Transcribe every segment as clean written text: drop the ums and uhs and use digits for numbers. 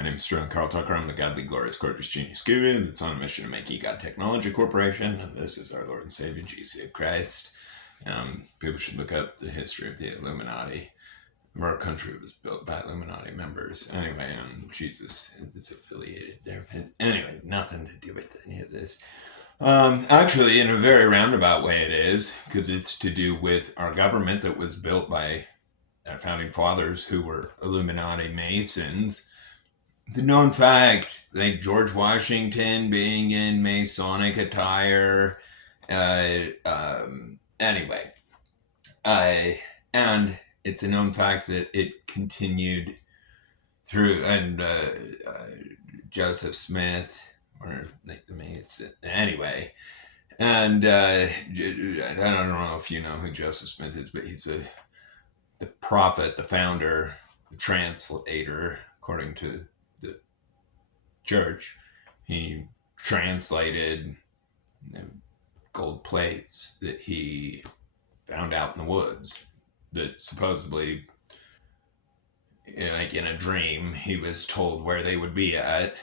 My name is Sterling Carl Tucker. I'm the godly, glorious, gorgeous genius guru that's on a mission to make eGod Technology Corporation, and this is our Lord and Savior, Jesus Christ. People should look up the history of the Illuminati. Our country was built by Illuminati members. Anyway, Jesus is affiliated there. But anyway, nothing to do with any of this. Actually, in a very roundabout way it is, because it's to do with our government that was built by our founding fathers who were Illuminati Masons. It's a known fact, like George Washington being in Masonic attire. Anyway, and it's a known fact that it continued through, and Joseph Smith, or like the Mason, anyway. And I don't know if you know who Joseph Smith is, but he's the prophet, the founder, the translator, according to the church. He translated gold plates that he found out in the woods that supposedly, like in a dream, he was told where they would be at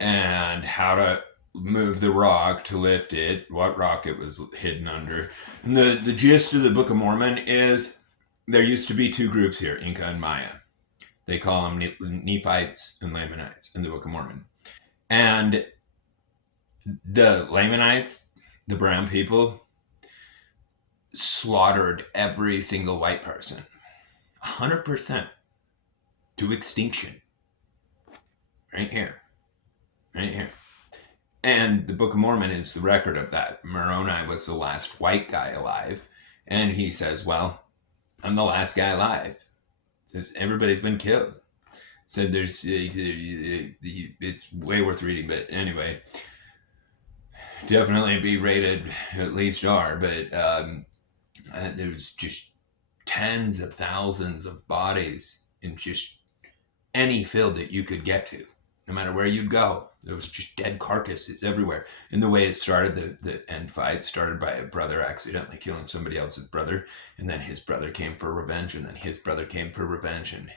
and how to move the rock to lift it, what rock it was hidden under. And the gist of the Book of Mormon is there used to be two groups here, Inca and Maya. They call them Nephites and Lamanites in the Book of Mormon. And the Lamanites, the brown people, slaughtered every single white person. 100% to extinction. Right here. Right here. And the Book of Mormon is the record of that. Moroni was the last white guy alive. And he says, well, I'm the last guy alive. Says everybody's been killed. So there's it's way worth reading, but anyway, definitely be rated at least R. But there's just tens of thousands of bodies in just any field that you could get to, no matter where you'd go. There was just dead carcasses everywhere. And the way it started, the end fight started by a brother accidentally killing somebody else's brother, and then his brother came for revenge, and then his brother came for revenge, and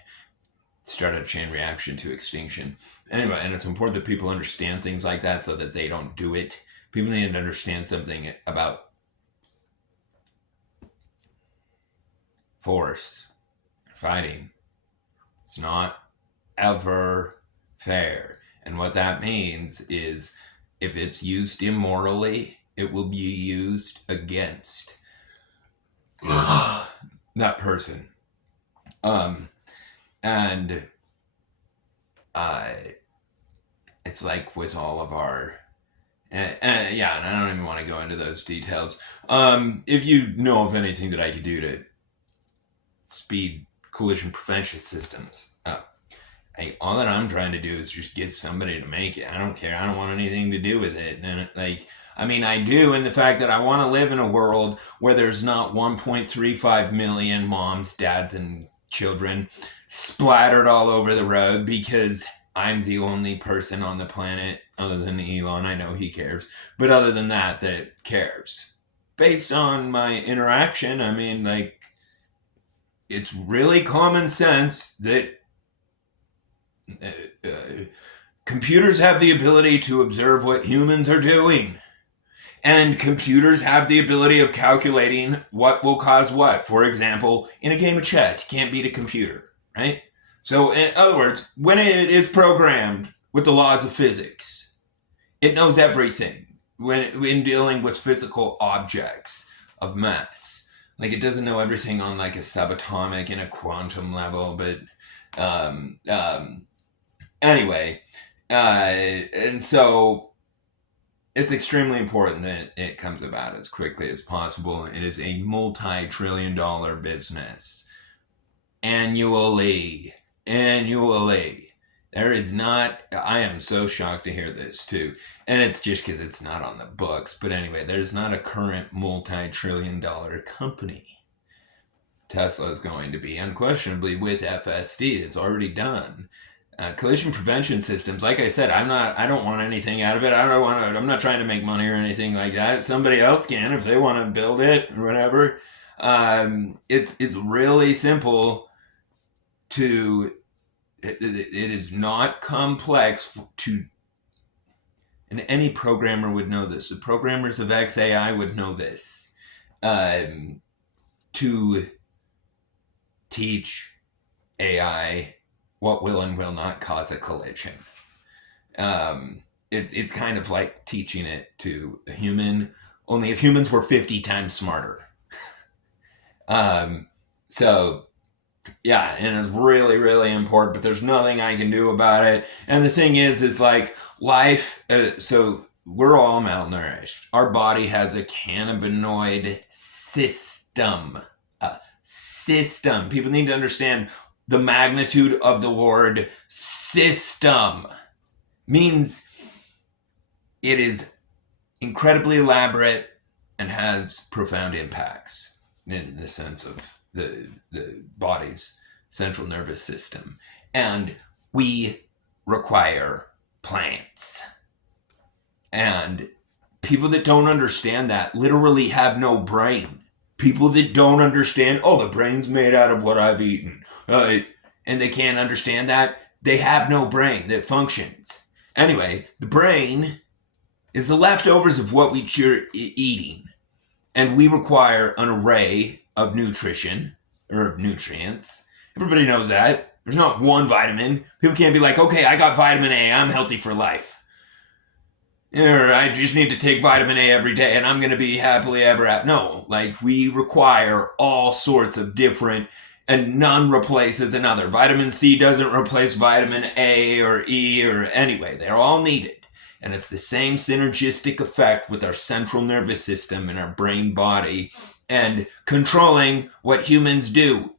started a chain reaction to extinction. Anyway, and it's important that people understand things like that so that they don't do it. People need to understand something about force, fighting. It's not ever fair. And what that means is if it's used immorally, it will be used against that person. And it's like with all of our, and I don't even want to go into those details. If you know of anything that I could do to speed collision prevention systems up, all that I'm trying to do is just get somebody to make it. I don't care. I don't want anything to do with it. And I do in the fact that I want to live in a world where there's not 1.35 million moms, dads, and children splattered all over the road because I'm the only person on the planet, other than Elon, I know he cares, but other than that cares. Based on my interaction, it's really common sense that computers have the ability to observe what humans are doing. And computers have the ability of calculating what will cause what. For example, in a game of chess, you can't beat a computer, right? So in other words, when it is programmed with the laws of physics, it knows everything when dealing with physical objects of mass. Like it doesn't know everything on like a subatomic and a quantum level, but anyway, and so it's extremely important that it comes about as quickly as possible. It is a multi-trillion-dollar business. Annually. There is not, I am so shocked to hear this too. And it's just because it's not on the books. But anyway, there's not a current multi-trillion-dollar company. Tesla is going to be unquestionably with FSD. It's already done. Collision prevention systems, like I said, I don't want anything out of it. I'm not trying to make money or anything like that. Somebody else can if they want to build it or whatever. It's really simple to It is not complex to, and any programmer would know this. The programmers of XAI would know this. To teach AI what will and will not cause a collision. It's kind of like teaching it to a human, only if humans were 50 times smarter. So yeah, and it's really, really important, but there's nothing I can do about it. And the thing is like life, so we're all malnourished. Our body has a cannabinoid system. System. People need to understand the magnitude of the word system. Means it is incredibly elaborate and has profound impacts in the sense of the body's central nervous system. And we require plants. And people that don't understand that literally have no brain. People that don't understand, oh, the brain's made out of what I've eaten, and they can't understand that, they have no brain that functions. Anyway, the brain is the leftovers of what we're eating. And we require an array of nutrition or nutrients. Everybody knows that. There's not one vitamin. People can't be like, okay, I got vitamin A, I'm healthy for life. Or I just need to take vitamin A every day and I'm going to be happily ever after. No, like we require all sorts of different, and none replaces another. Vitamin C doesn't replace vitamin A or E or anyway, they're all needed. And it's the same synergistic effect with our central nervous system and our brain body and controlling what humans do.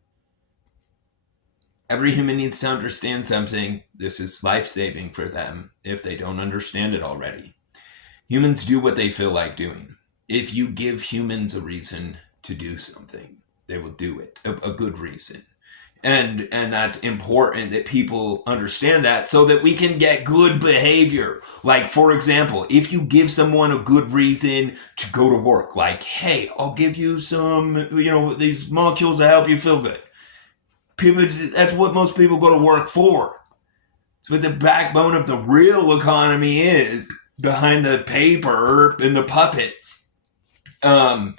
Every human needs to understand something. This is life-saving for them if they don't understand it already. Humans do what they feel like doing. If you give humans a reason to do something, they will do it, a good reason. And that's important that people understand that so that we can get good behavior. Like, for example, if you give someone a good reason to go to work, like, hey, I'll give you some, these molecules that help you feel good. People, that's what most people go to work for. It's what the backbone of the real economy is, behind the paper and the puppets. That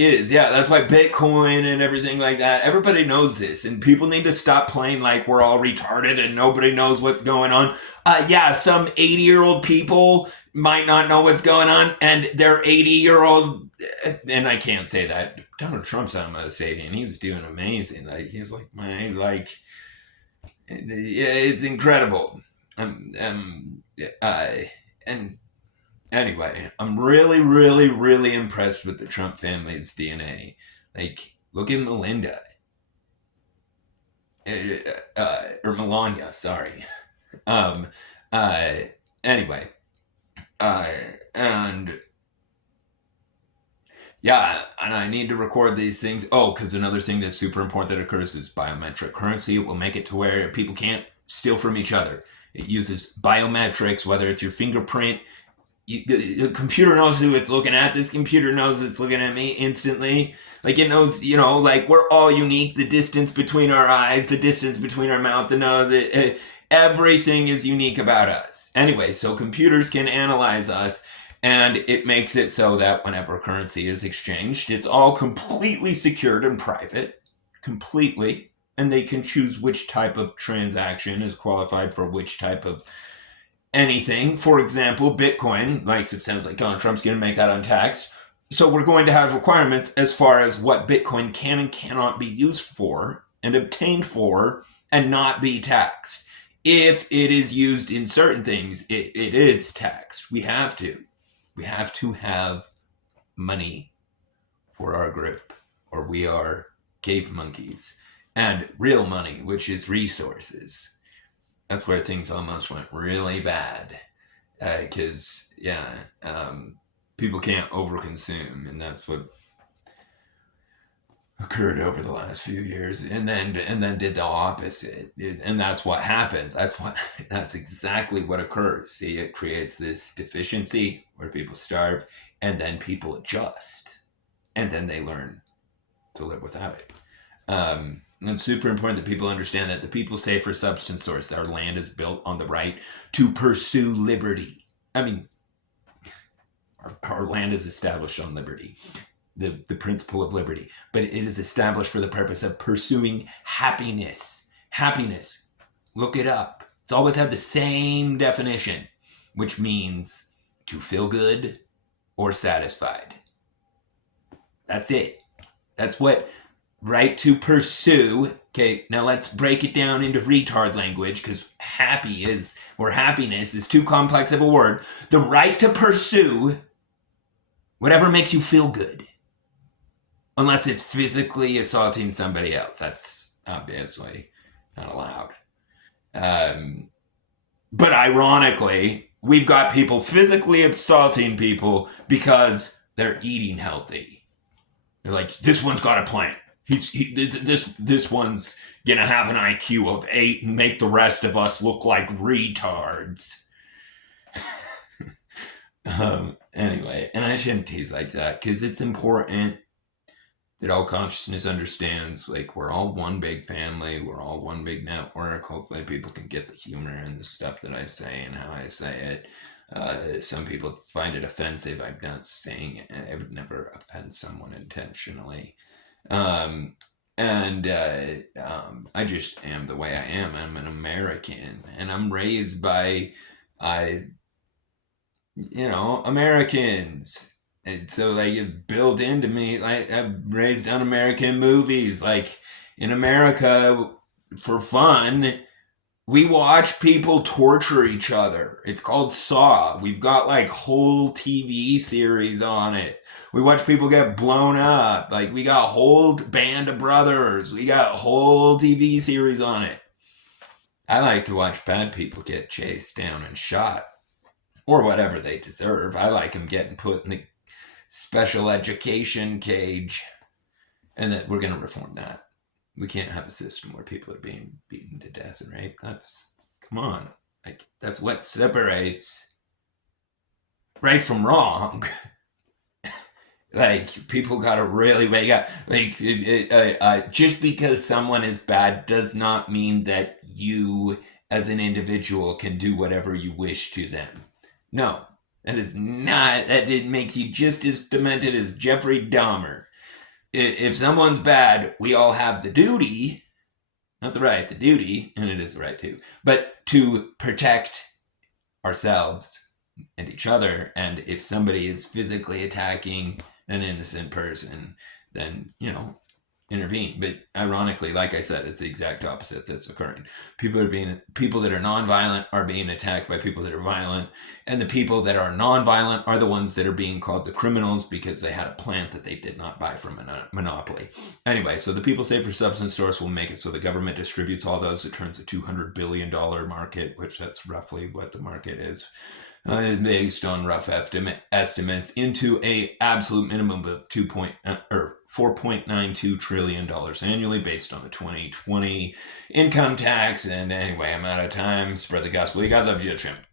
is, yeah, that's why Bitcoin and everything like that, everybody knows this, and people need to stop playing like we're all retarded and nobody knows what's going on. Yeah, some 80-year-old people might not know what's going on, and they're 80-year-old, and I can't say that. Donald Trump's on my stadium, he's doing amazing. Like, he's like it's incredible. And anyway, I'm really, really, really impressed with the Trump family's DNA. Like, look at Melinda. Or Melania, sorry. Anyway. And yeah, and I need to record these things. Oh, because another thing that's super important that occurs is biometric currency. It will make it to where people can't steal from each other. It uses biometrics, whether it's your fingerprint. The computer knows who it's looking at. This computer knows it's looking at me instantly. Like, it knows, like, we're all unique. The distance between our eyes, the distance between our mouth, the nose, everything is unique about us. Anyway, so computers can analyze us, and it makes it so that whenever currency is exchanged, it's all completely secured and private. Completely. And they can choose which type of transaction is qualified for which type of anything. For example, Bitcoin, like it sounds like Donald Trump's going to make that untaxed. So we're going to have requirements as far as what Bitcoin can and cannot be used for and obtained for and not be taxed. If it is used in certain things, it is taxed. We have to. We have to have money for our group, or we are cave monkeys. And real money, which is resources. That's where things almost went really bad. Because, people can't overconsume, and that's what occurred over the last few years, and then did the opposite. And that's what happens. That's exactly what occurs. See, it creates this deficiency where people starve, and then people adjust, and then they learn to live without it. And it's super important that people understand that the people say for substance source, our land is built on the right to pursue liberty. I mean, our land is established on liberty, the principle of liberty, but it is established for the purpose of pursuing happiness. Happiness. Look it up. It's always had the same definition, which means to feel good or satisfied. That's it. That's what right to pursue. Okay, now let's break it down into retard language because happy is, or happiness is too complex of a word. The right to pursue whatever makes you feel good, unless it's physically assaulting somebody else. That's obviously not allowed. But ironically, we've got people physically assaulting people because they're eating healthy. They're like, this one's got a plan. This one's gonna have an IQ of 8 and make the rest of us look like retards. Anyway, and I shouldn't tease like that because it's important that all consciousness understands, like, we're all one big family, we're all one big network. Hopefully people can get the humor and the stuff that I say and how I say it. Some people find it offensive. I'm not saying it. I would never offend someone intentionally. And I just am the way I am. I'm an American, and I'm raised by, Americans. And so, like, it's built into me. Like, I'm raised on American movies. Like, in America, for fun, we watch people torture each other. It's called Saw. We've got, like, whole TV series on it. We watch people get blown up. Like, we got a whole Band of Brothers. We got a whole TV series on it. I like to watch bad people get chased down and shot, or whatever they deserve. I like them getting put in the special education cage, and that we're going to reform that. We can't have a system where people are being beaten to death and raped. Come on. Like, that's what separates right from wrong. Like, people gotta really wake up. Like, just because someone is bad does not mean that you, as an individual, can do whatever you wish to them. No, that is not. That it makes you just as demented as Jeffrey Dahmer. If someone's bad, we all have the duty, not the right, the duty, and it is the right too, but to protect ourselves and each other. And if somebody is physically attacking an innocent person, then, intervene. But ironically, like I said, it's the exact opposite that's occurring. People that are nonviolent are being attacked by people that are violent, and the people that are nonviolent are the ones that are being called the criminals because they had a plant that they did not buy from a monopoly. Anyway, so the people say for substance source will make it so the government distributes all those. It turns a $200 billion market, which that's roughly what the market is, based on rough estimates, into a absolute minimum of $4.92 trillion annually based on the 2020 income tax. And anyway, I'm out of time. Spread the gospel. You got love you, Jim.